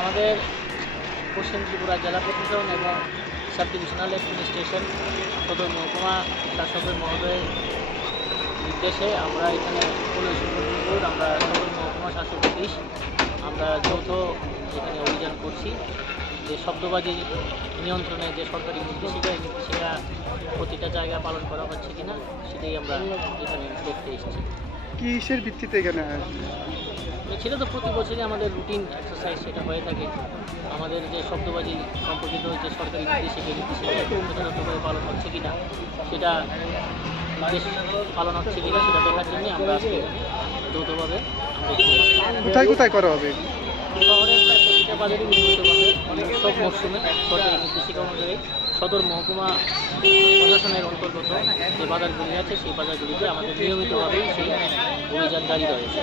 আমাদের পশ্চিম ত্রিপুরা জেলা প্রশাসন এবং সাব ডিভিশনাল অ্যাডমিনিস্ট্রেশন সদর মহকুমা শাসকের মহোদয়ের নির্দেশে আমরা এখানে পুলিশ আমরা সদর মহকুমা শাসক অফিস আমরা যৌথ এখানে অভিযান করছি। যে শব্দবাজি নিয়ন্ত্রণে যে সরকারি নির্দেশিকা এই নির্দেশিকা প্রতিটা জায়গায় পালন করা হচ্ছে কিনা সেটাই আমরা এখানে দেখতে এসেছি কিসের ভিত্তিতে এখানে? সেটা তো প্রতি বছরই আমাদের রুটিন এক্সারসাইজ সেটা হয়ে থাকে আমাদের যে শব্দবাজি সম্পর্কিত যে সরকারি নির্দেশিকা নির্দেশিকা যথাযথভাবে পালন হচ্ছে কিনা সেটা নির্দেশ পালন হচ্ছে কিনা সেটা দেখার জন্য আমরা আজকে এসেছি। কোথায় কোথায় করা হবে শহরের প্রায় প্রতিটা নিয়মিতভাবে সব মরশুমে সরকারি নির্দেশিকা অনুযায়ী সদর মহকুমা প্রশাসনের অন্তর্গত যে বাজারগুলি আছে সেই বাজারগুলিতে আমাদের নিয়মিতভাবেই সেই অভিযান জারি রয়েছে।